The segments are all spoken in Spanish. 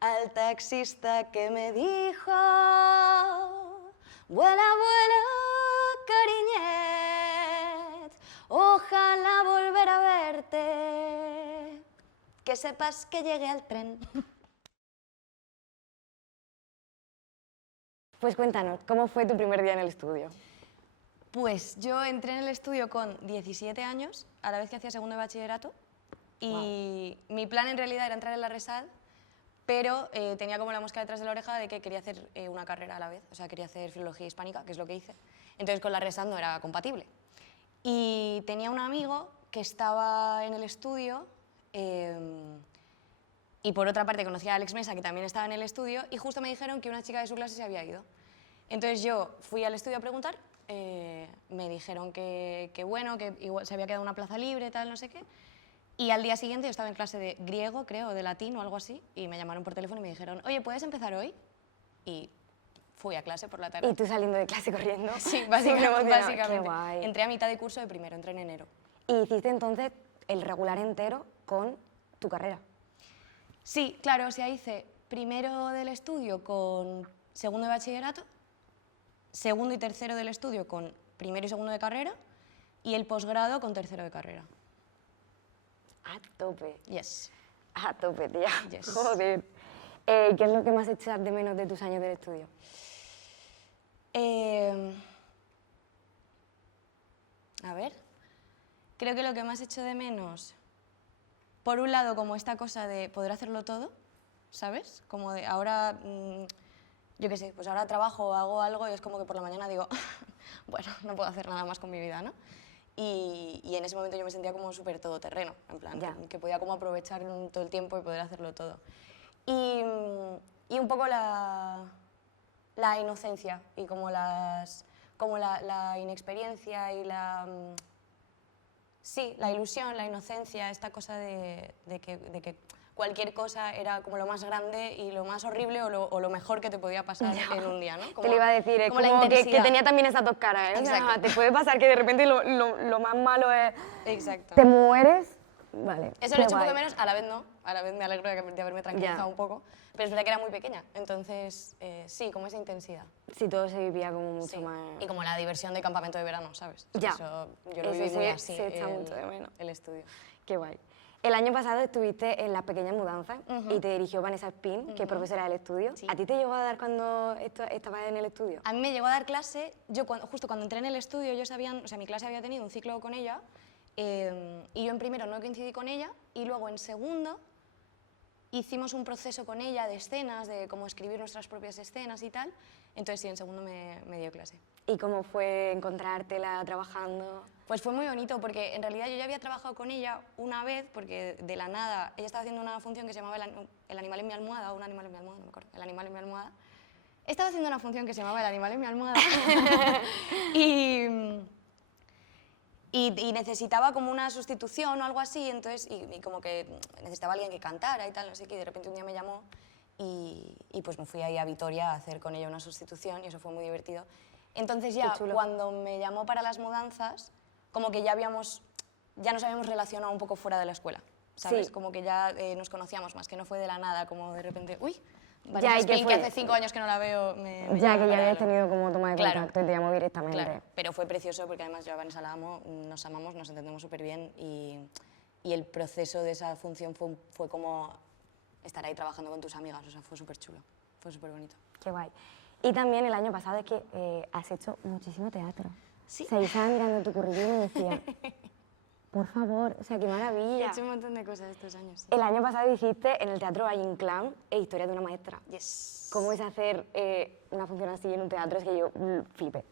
al taxista que me dijo: vuela, vuela, cariñet, ojalá volver a verte, que sepas que llegué al tren. Pues cuéntanos, ¿cómo fue tu primer día en el estudio? Pues yo entré en el estudio con 17 años, a la vez que hacía segundo de bachillerato, y mi plan en realidad era entrar en la RESAD, pero tenía como la mosca detrás de la oreja de que quería hacer una carrera a la vez, o sea, quería hacer filología hispánica, que es lo que hice. Entonces con la RESAD no era compatible. Y tenía un amigo que estaba en el estudio, y por otra parte conocía a Alex Mesa, que también estaba en el estudio, y justo me dijeron que una chica de su clase se había ido. Entonces yo fui al estudio a preguntar, me dijeron que bueno, que igual se había quedado una plaza libre, tal, no sé qué. Y al día siguiente yo estaba en clase de griego, creo, o de latín o algo así, y me llamaron por teléfono y me dijeron: oye, ¿puedes empezar hoy? Y fui a clase por la tarde. ¿Y tú saliendo de clase corriendo? Sí, básicamente. Qué guay. Entré a mitad de curso de primero, entré en enero. Y hiciste entonces el regular entero con tu carrera. Sí, claro, o sea, hice primero del estudio con segundo de bachillerato, segundo y tercero del estudio con primero y segundo de carrera, y el posgrado con tercero de carrera. A tope. Yes. A tope, tía. Yes. Joder. ¿Qué es lo que más echas de menos de tus años del estudio? A ver, creo que lo que más echo de menos, por un lado, como esta cosa de poder hacerlo todo, ¿sabes? Como de ahora, yo qué sé, pues ahora trabajo, hago algo y es como que por la mañana digo, bueno, no puedo hacer nada más con mi vida, ¿no? Y en ese momento yo me sentía como súper todoterreno, en plan, que podía como aprovechar todo el tiempo y poder hacerlo todo. Y un poco la inocencia y como la inexperiencia y sí, la ilusión, la inocencia, esta cosa de que cualquier cosa era como lo más grande y lo más horrible o lo mejor que te podía pasar en un día, ¿no? Como, te lo iba a decir, es como que tenía también esas dos caras, ¿eh? Exacto. O sea, te puede pasar que de repente lo más malo es... Exacto. Te mueres, vale. Eso lo echo un poco menos, a la vez no, a la vez me alegro de haberme tranquilizado un poco, pero es verdad que era muy pequeña, entonces sí, como esa intensidad. Sí, todo se vivía como mucho más... Y como la diversión de campamento de verano, ¿sabes? Ya. Eso yo lo viví muy así, se echa mucho de menos. El estudio. Qué guay. El año pasado estuviste en Las Pequeñas Mudanzas y te dirigió Vanessa Spin, que es profesora del estudio. Sí. ¿A ti te llegó a dar cuando estabas en el estudio? A mí me llegó a dar clase, yo justo cuando entré en el estudio, mi clase había tenido un ciclo con ella, y yo en primero no coincidí con ella, y luego en segundo hicimos un proceso con ella de escenas, de cómo escribir nuestras propias escenas y tal, entonces sí, en segundo me dio clase. ¿Y cómo fue encontrártela trabajando? Pues fue muy bonito, porque en realidad yo ya había trabajado con ella una vez, porque de la nada, ella estaba haciendo una función que se llamaba El animal en mi almohada, o un animal en mi almohada, no me acuerdo, El animal en mi almohada. Estaba haciendo una función que se llamaba El animal en mi almohada, y necesitaba como una sustitución o algo así, entonces, y como que necesitaba alguien que cantara y tal, no sé qué, y de repente un día me llamó y pues me fui ahí a Vitoria a hacer con ella una sustitución y eso fue muy divertido. Entonces ya cuando me llamó para las mudanzas, como que ya nos habíamos relacionado un poco fuera de la escuela, ¿sabes? Sí. Como que ya nos conocíamos más, que no fue de la nada, como de repente, uy, Ya, que hace 5 años que no la veo, ya que ya habías tenido como toma de contacto y te llamó directamente. Claro, pero fue precioso porque además yo a Vanessa la amo, nos amamos, nos entendemos súper bien y el proceso de esa función fue como estar ahí trabajando con tus amigas, o sea, fue súper chulo, fue súper bonito. Qué guay. Y también el año pasado es que has hecho muchísimo teatro. Sí. O sea, yo estaba mirando tu currículum y decía, por favor, o sea, qué maravilla. He hecho un montón de cosas estos años. El año pasado hiciste en el Teatro Valle Inclán Historia de una maestra. Yes. ¿Cómo es hacer una función así en un teatro? Es que yo flipé.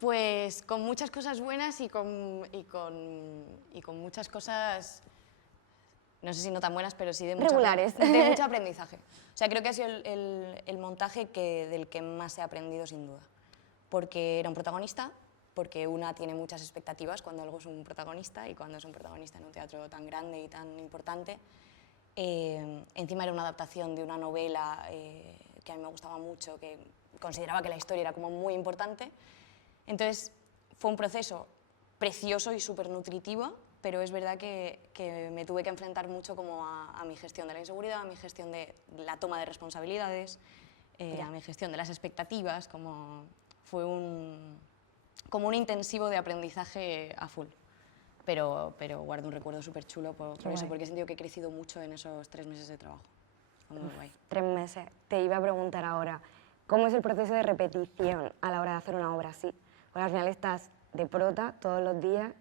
Pues con muchas cosas buenas y con muchas cosas, no sé si no tan buenas, pero sí de regulares. De mucho aprendizaje. O sea, creo que ha sido el montaje del que más he aprendido sin duda. Porque era un protagonista, porque una tiene muchas expectativas cuando algo es un protagonista y cuando es un protagonista en un teatro tan grande y tan importante. Encima era una adaptación de una novela que a mí me gustaba mucho, que consideraba que la historia era como muy importante. Entonces fue un proceso precioso y súper nutritivo pero es verdad que me tuve que enfrentar mucho como a mi gestión de la inseguridad, a mi gestión de la toma de responsabilidades, a mi gestión de las expectativas, fue como un intensivo de aprendizaje a full. Pero guardo un recuerdo súper chulo por eso, porque he sentido que he crecido mucho en esos 3 meses de trabajo. Fue muy guay. 3 meses. Te iba a preguntar ahora, ¿cómo es el proceso de repetición a la hora de hacer una obra así? Porque al final estás de prota todos los días.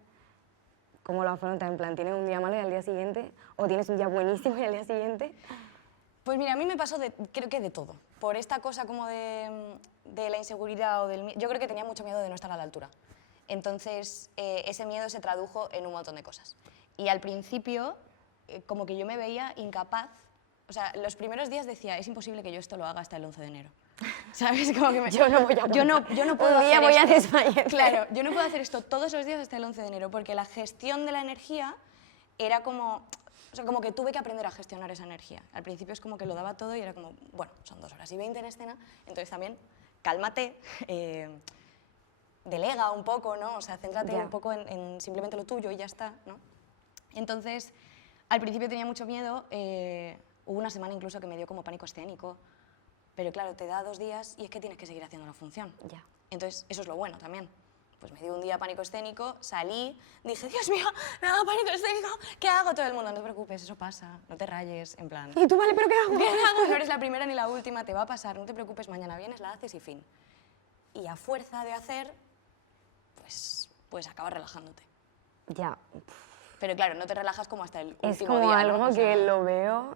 ¿Cómo lo afrontas? En plan, ¿tienes un día malo y al día siguiente? ¿O tienes un día buenísimo y al día siguiente? Pues mira, a mí me pasó creo que de todo. Por esta cosa como de la inseguridad o del miedo. Yo creo que tenía mucho miedo de no estar a la altura. Entonces, ese miedo se tradujo en un montón de cosas. Y al principio, como que yo me veía incapaz. O sea, los primeros días decía, es imposible que yo esto lo haga hasta el 11 de enero. ¿Sabes? Como que yo no voy a yo no puedo un día hacer voy a esto. desmayar. Claro, yo no puedo hacer esto todos los días hasta el 11 de enero, porque la gestión de la energía era como... O sea, como que tuve que aprender a gestionar esa energía. Al principio es como que lo daba todo y era como, bueno, son 2 horas y 20 en escena, entonces también cálmate, delega un poco, ¿no? O sea, céntrate un poco en simplemente lo tuyo y ya está, ¿no? Entonces, al principio tenía mucho miedo, hubo una semana incluso que me dio como pánico escénico, pero claro, te da 2 días y es que tienes que seguir haciendo la función. Ya. Entonces, eso es lo bueno también. Pues me dio un día pánico escénico, salí, dije, Dios mío, me ha dado pánico escénico, ¿qué hago? Todo el mundo, no te preocupes, eso pasa, no te rayes, en plan... ¿Y tú, vale, pero qué hago? ¿Qué hago? No eres la primera ni la última, te va a pasar, no te preocupes, mañana vienes, la haces y fin. Y a fuerza de hacer, pues acabas relajándote. Ya. Pero claro, no te relajas como hasta el último día. Es como ¿no? algo O sea, que lo veo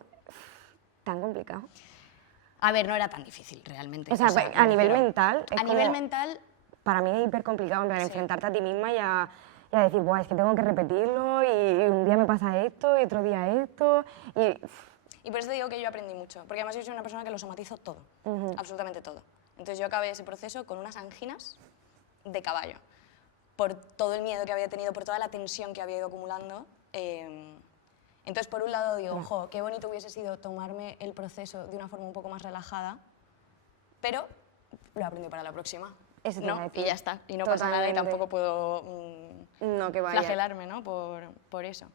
tan complicado. A ver, no era tan difícil realmente. O sea, a nivel mental... A nivel mental... Para mí es hiper complicado, en plan, enfrentarte a ti misma y a decir, buah, es que tengo que repetirlo y un día me pasa esto y otro día esto Y por eso te digo que yo aprendí mucho, porque además yo soy una persona que lo somatizo todo, absolutamente todo. Entonces yo acabé ese proceso con unas anginas de caballo, por todo el miedo que había tenido, por toda la tensión que había ido acumulando. Entonces, por un lado digo, jo, qué bonito hubiese sido tomarme el proceso de una forma un poco más relajada, pero lo he aprendido para la próxima. Eso te ¿no? iba a decir. Y ya está, y no pasa nada y tampoco puedo no, que vaya. flagelarme, ¿no? por eso.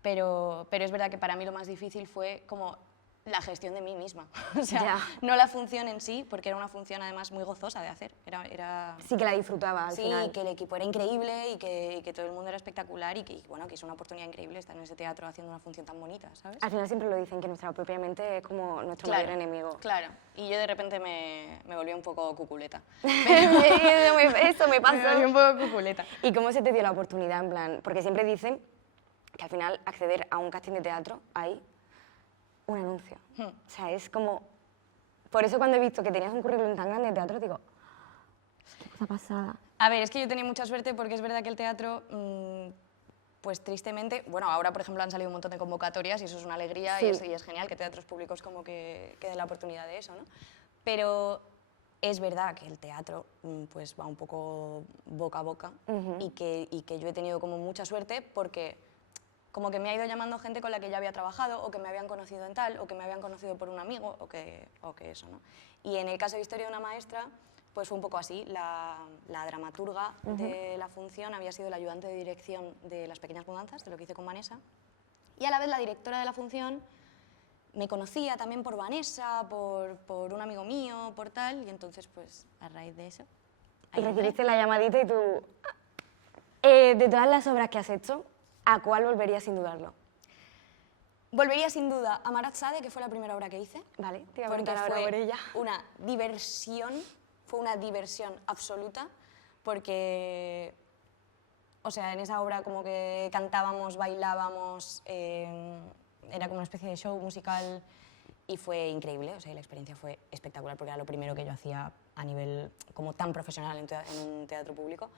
Pero es verdad que para mí lo más difícil fue como la gestión de mí misma. O sea, no la función en sí, porque era una función además muy gozosa de hacer. Sí que la disfrutaba al final. Sí, que el equipo era increíble y que todo el mundo era espectacular y que, bueno, que es una oportunidad increíble estar en ese teatro haciendo una función tan bonita, ¿sabes? Al final siempre lo dicen, que nuestra propia mente es como nuestro mayor enemigo. Claro, y yo de repente me volví un poco cuculeta. Eso me pasó. Me volví un poco cuculeta. ¿Y cómo se te dio la oportunidad? En plan, porque siempre dicen que al final acceder a un casting de teatro hay un anuncio. O sea, es como... Por eso cuando he visto que tenías un currículum tan grande de teatro, digo, qué cosa pasada. A ver, es que yo tenía mucha suerte porque es verdad que el teatro, pues tristemente, bueno, ahora por ejemplo han salido un montón de convocatorias y eso es una alegría y es genial que teatros públicos como que den la oportunidad de eso, ¿no? Pero es verdad que el teatro pues va un poco boca a boca y que yo he tenido como mucha suerte porque como que me ha ido llamando gente con la que ya había trabajado o que me habían conocido en tal o que me habían conocido por un amigo o que eso, ¿no? Y en el caso de Historia de una maestra, pues fue un poco así. La dramaturga de la función había sido la ayudante de dirección de Las Pequeñas Mudanzas, de lo que hice con Vanessa, y a la vez la directora de la función me conocía también por Vanessa, por un amigo mío, por tal, y entonces pues a raíz de eso... Y recibiste la llamadita y tú... de todas las obras que has hecho, ¿a cuál volverías sin dudarlo? Volvería sin duda a Marat Sade, que fue la primera obra que hice. Vale, te iba a preguntar ahora por ella. Una diversión, fue una diversión absoluta, porque, o sea, en esa obra como que cantábamos, bailábamos, era como una especie de show musical y fue increíble, o sea, la experiencia fue espectacular porque era lo primero que yo hacía a nivel como tan profesional en un teatro público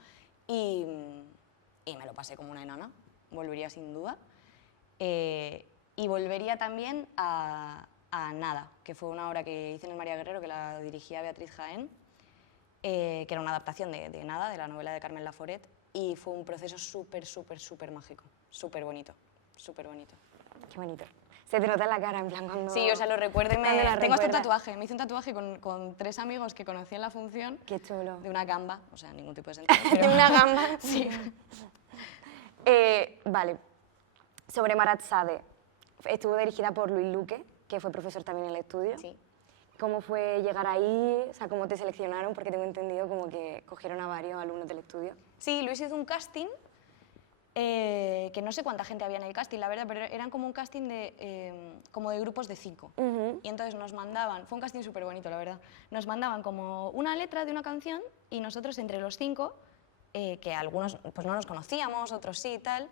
y me lo pasé como una enana. Volvería sin duda. Y volvería también a Nada, que fue una obra que hice en el María Guerrero, que la dirigía Beatriz Jaén, que era una adaptación de Nada, de la novela de Carmen Laforet, y fue un proceso súper mágico, súper bonito, súper bonito. Qué bonito. Se te nota en la cara, en plan, cuando... Sí, o sea, lo recuerdo y tengo hasta un tatuaje. Me hice un tatuaje con 3 amigos que conocí en la función. Qué chulo. De una gamba, o sea, ningún tipo de sentido. ¿De una gamba? Sí. Vale, sobre Marat Sade, estuvo dirigida por Luis Luque, que fue profesor también en el estudio. Sí. ¿Cómo fue llegar ahí? O sea, ¿cómo te seleccionaron? Porque tengo entendido como que cogieron a varios alumnos del estudio. Sí, Luis hizo un casting, que no sé cuánta gente había en el casting, la verdad, pero eran como un casting como de grupos de 5. Y entonces nos mandaban, fue un casting súper bonito, la verdad, nos mandaban como una letra de una canción y nosotros entre los 5, que algunos pues no nos conocíamos, otros sí y tal,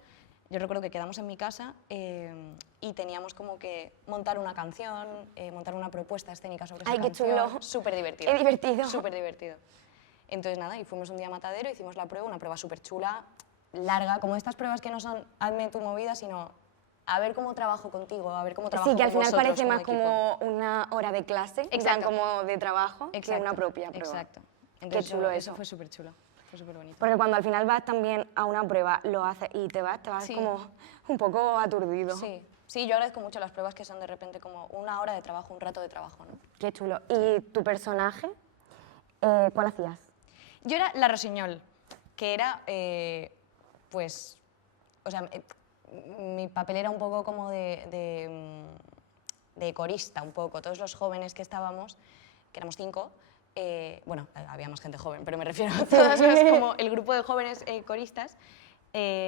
yo recuerdo que quedamos en mi casa y teníamos como que montar una canción, montar una propuesta escénica sobre esa canción. ¡Ay, qué chulo! Súper divertido. ¡Qué divertido! Súper divertido. Entonces nada, y fuimos un día a Matadero, hicimos la prueba, una prueba súper chula, larga, como estas pruebas que no son hazme tu movida, sino a ver cómo trabajo contigo, a ver cómo trabajo Sí, que al con final vosotros parece más equipo. como una hora de clase, en plan Exacto. como de trabajo, que Exacto, una propia prueba. Exacto. Entonces, chulo eso eso. fue súper chulo, fue súper bonito. Porque cuando al final vas también a una prueba, lo haces y te vas Sí. como un poco aturdido. Sí, sí, yo agradezco mucho las pruebas que son de repente como una hora de trabajo, un rato de trabajo, ¿no? Qué chulo. ¿Y tu personaje? ¿Cuál hacías? Yo era la Rosiñol, que era, pues, o sea, mi papel era un poco como de corista, un poco. Todos los jóvenes que estábamos, que éramos 5, bueno, había más gente joven, pero me refiero a todos los, como el grupo de jóvenes coristas,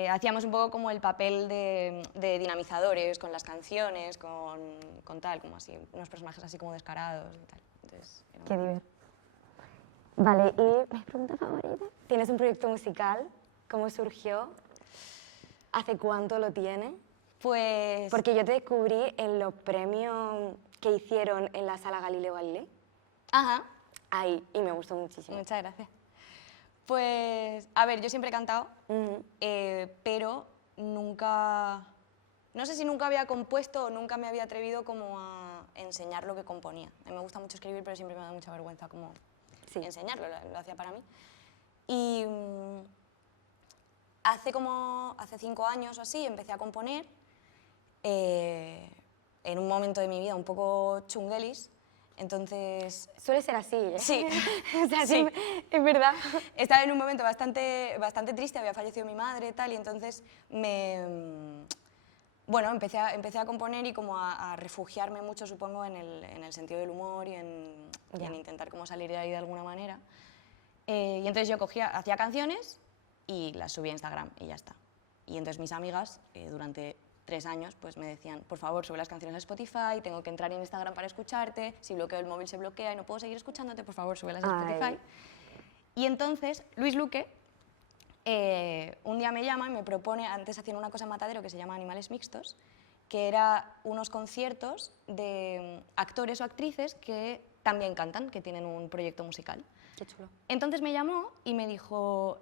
hacíamos un poco como el papel de dinamizadores con las canciones, con tal, como así, unos personajes así como descarados y tal. Entonces, era Qué divertido. Vale, ¿y mi pregunta favorita? ¿Tienes un proyecto musical? ¿Cómo surgió? ¿Hace cuánto lo tienes? Pues... Porque yo te descubrí en los premios que hicieron en la Sala Galileo Galilei. Ajá, Ahí, y me gustó muchísimo. muchas gracias. Pues, a ver, yo siempre he cantado, Ujú. pero nunca... No sé si nunca había compuesto o nunca me había atrevido como a enseñar lo que componía. A mí me gusta mucho escribir, pero siempre me da mucha vergüenza como Sí. enseñarlo, lo hacía para mí. Y hace 5 años o así empecé a componer, en un momento de mi vida un poco chunguelis, entonces... Suele ser así, ¿eh? Sí, O sea, sí. es verdad. Estaba en un momento bastante triste, había fallecido mi madre y tal, y entonces bueno, empecé a componer y como a refugiarme mucho, supongo, en el sentido del humor y en intentar como salir de ahí de alguna manera. Y entonces yo hacía canciones y las subía a Instagram y ya está. Y entonces mis amigas, durante 3 años, pues me decían, por favor, sube las canciones a Spotify, tengo que entrar en Instagram para escucharte, si bloqueo el móvil se bloquea y no puedo seguir escuchándote, por favor, súbelas a Spotify. Ay. Y entonces Luis Luque un día me llama y me propone, antes hacían una cosa en Matadero que se llama Animales Mixtos, que era unos conciertos de actores o actrices que también cantan, que tienen un proyecto musical. Qué chulo. Entonces me llamó y me dijo,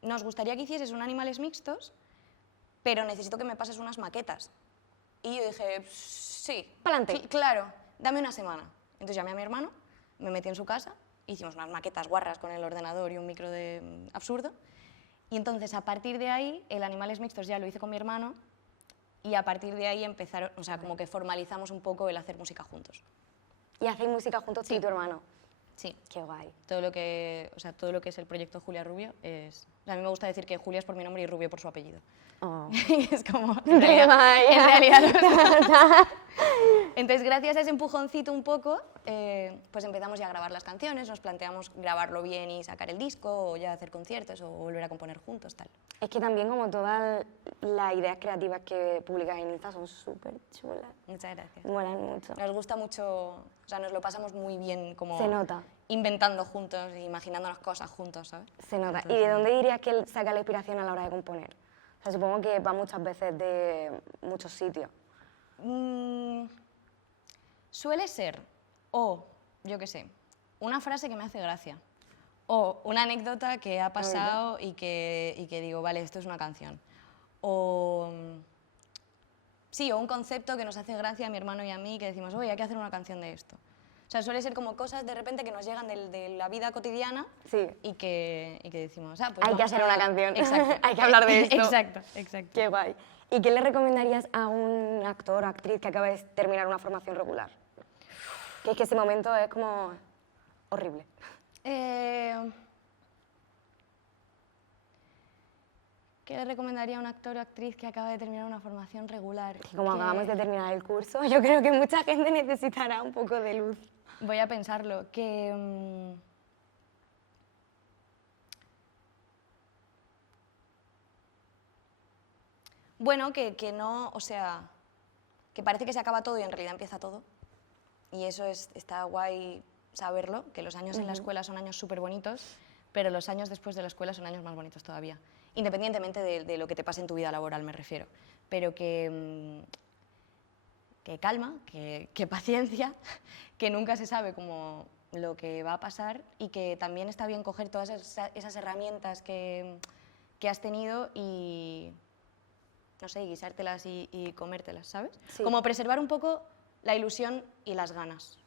nos gustaría que hicieses un Animales Mixtos, pero necesito que me pases unas maquetas. Y yo dije, sí. Pa'lante. Claro, dame una semana. Entonces llamé a mi hermano, me metí en su casa, hicimos unas maquetas guarras con el ordenador y un micro absurdo. Y entonces, a partir de ahí, el Animales Mixtos ya lo hice con mi hermano y a partir de ahí empezaron, o sea, como que formalizamos un poco el hacer música juntos. ¿Y hacéis música juntos tú y tu hermano? Sí. Qué guay. Todo lo que es el proyecto Julia Rubio es... O sea, a mí me gusta decir que Julia es por mi nombre y Rubio por su apellido. Oh. Y es como... En realidad Entonces, gracias a ese empujoncito un poco, pues empezamos ya a grabar las canciones, nos planteamos grabarlo bien y sacar el disco, o ya hacer conciertos, o volver a componer juntos, tal. Es que también como todas las ideas creativas que publicas en Insta son súper chulas. Muchas gracias. Molan mucho. Nos gusta mucho, o sea, nos lo pasamos muy bien como... Se nota. Inventando juntos, imaginándonos cosas juntos, ¿sabes? Se nota. ¿Y de dónde dirías que él saca la inspiración a la hora de componer? O sea, supongo que va muchas veces de muchos sitios. Suele ser, o, yo qué sé, una frase que me hace gracia, o una anécdota que ha pasado y que digo, vale, esto es una canción. O, sí, o un concepto que nos hace gracia a mi hermano y a mí, que decimos, oye, hay que hacer una canción de esto. O sea, suele ser como cosas de repente que nos llegan de la vida cotidiana Sí. y que decimos, ah, pues Hay que vamos hacer una canción. Exacto. Hay que hablar de esto. Exacto, exacto. Qué guay. ¿Y qué le recomendarías a un actor o actriz que acaba de terminar una formación regular? Que es que ese momento es como horrible. ¿qué le recomendaría a un actor o actriz que acaba de terminar una formación regular? Y como acabamos de terminar el curso, yo creo que mucha gente necesitará un poco de luz. Voy a pensarlo, bueno, que no, o sea, que parece que se acaba todo y en realidad empieza todo. Y eso está guay saberlo, que los años en la escuela son años súper bonitos, pero los años después de la escuela son años más bonitos todavía. Independientemente de lo que te pase en tu vida laboral, me refiero. Pero que calma, que paciencia, que nunca se sabe cómo lo que va a pasar y que también está bien coger todas esas herramientas que has tenido y, no sé, guisártelas y comértelas, ¿sabes? Sí. Como preservar un poco la ilusión y las ganas.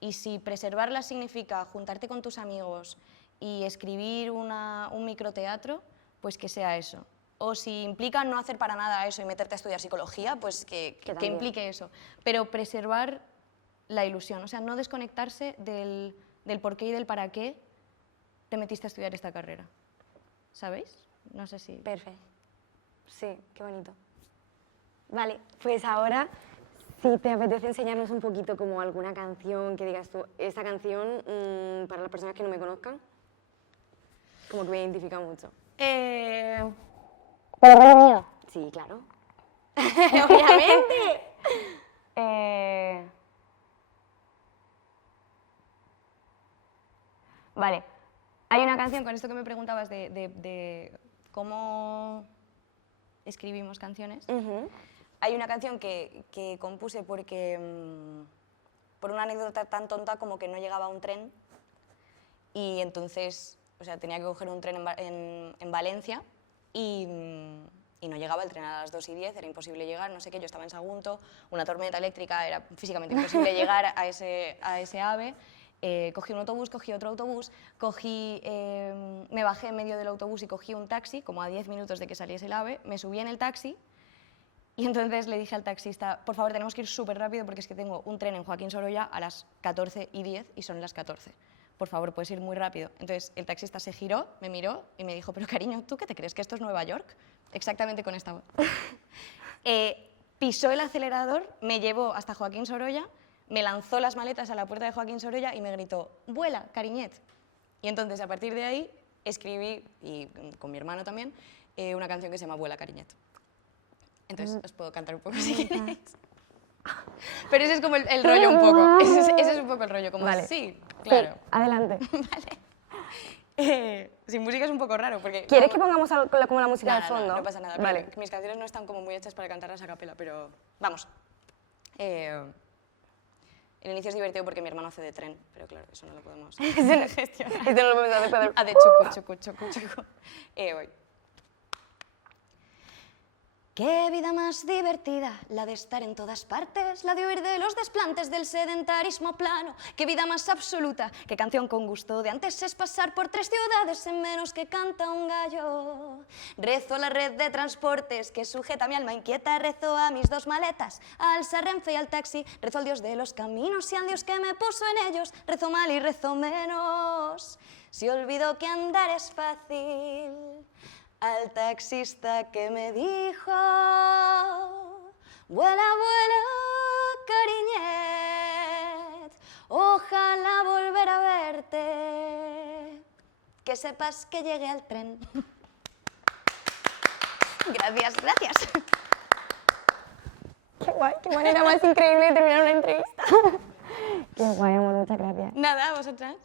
Y si preservarlas significa juntarte con tus amigos y escribir un microteatro, pues que sea eso. O si implica no hacer para nada eso y meterte a estudiar psicología, pues que implique eso. Pero preservar la ilusión, o sea, no desconectarse del por qué y del para qué te metiste a estudiar esta carrera. ¿Sabéis? No sé si... Perfecto. Sí, qué bonito. Vale, pues ahora, si te apetece enseñarnos un poquito como alguna canción que digas tú, esta canción, para las personas que no me conozcan, como que me identifica mucho. ¿Pero mío? Sí, claro. obviamente. Vale, hay una canción, con esto que me preguntabas de cómo escribimos canciones, hay una canción que compuse porque, por una anécdota tan tonta como que no llegaba un tren y entonces, o sea, tenía que coger un tren en Valencia y no llegaba el tren a las 2:10, era imposible llegar, no sé qué, yo estaba en Sagunto, una tormenta eléctrica, era físicamente imposible llegar a ese AVE. Cogí un autobús, cogí otro autobús, me bajé en medio del autobús y cogí un taxi, como a 10 minutos de que saliese el AVE, me subí en el taxi y entonces le dije al taxista, por favor, tenemos que ir súper rápido porque es que tengo un tren en Joaquín Sorolla a las 14:10 y son las 14. Por favor, puedes ir muy rápido. Entonces el taxista se giró, me miró y me dijo, pero cariño, ¿tú qué te crees, que esto es Nueva York? Exactamente con esta voz. Pisó el acelerador, me llevó hasta Joaquín Sorolla, me lanzó las maletas a la puerta de Joaquín Sorolla y me gritó, vuela, cariñet. Y entonces, a partir de ahí, escribí, y con mi hermano también, una canción que se llama Vuela, cariñet. Entonces, os puedo cantar un poco si queréis. Pero ese es como el rollo un poco. Ese es un poco el rollo, como vale. Sí, claro. Sí, adelante. Vale. Sin música es un poco raro, porque... ¿Quieres que pongamos algo como la música No, de fondo? no pasa nada. Vale. Mis canciones no están como muy hechas para cantarlas a capela, pero... Vamos. El inicio es divertido porque mi hermano hace de tren, pero claro, eso no lo podemos gestionar. Esto no lo podemos hacer. Hace chucu, chucu, chucu, chucu. Voy. Qué vida más divertida, la de estar en todas partes, la de huir de los desplantes del sedentarismo plano. Qué vida más absoluta, qué canción con gusto de antes es pasar por 3 ciudades en menos que canta un gallo. Rezo a la red de transportes que sujeta mi alma inquieta, rezo a mis 2 maletas, al Renfe y al taxi, rezo al Dios de los caminos y al Dios que me puso en ellos, rezo mal y rezo menos, si olvido que andar es fácil. Al taxista que me dijo, vuela, vuela, cariñet, ojalá volver a verte, que sepas que llegué al tren. Gracias, gracias. Qué guay, qué manera más increíble de terminar una entrevista. Qué guay, amor, muchas gracias. Nada, vosotras.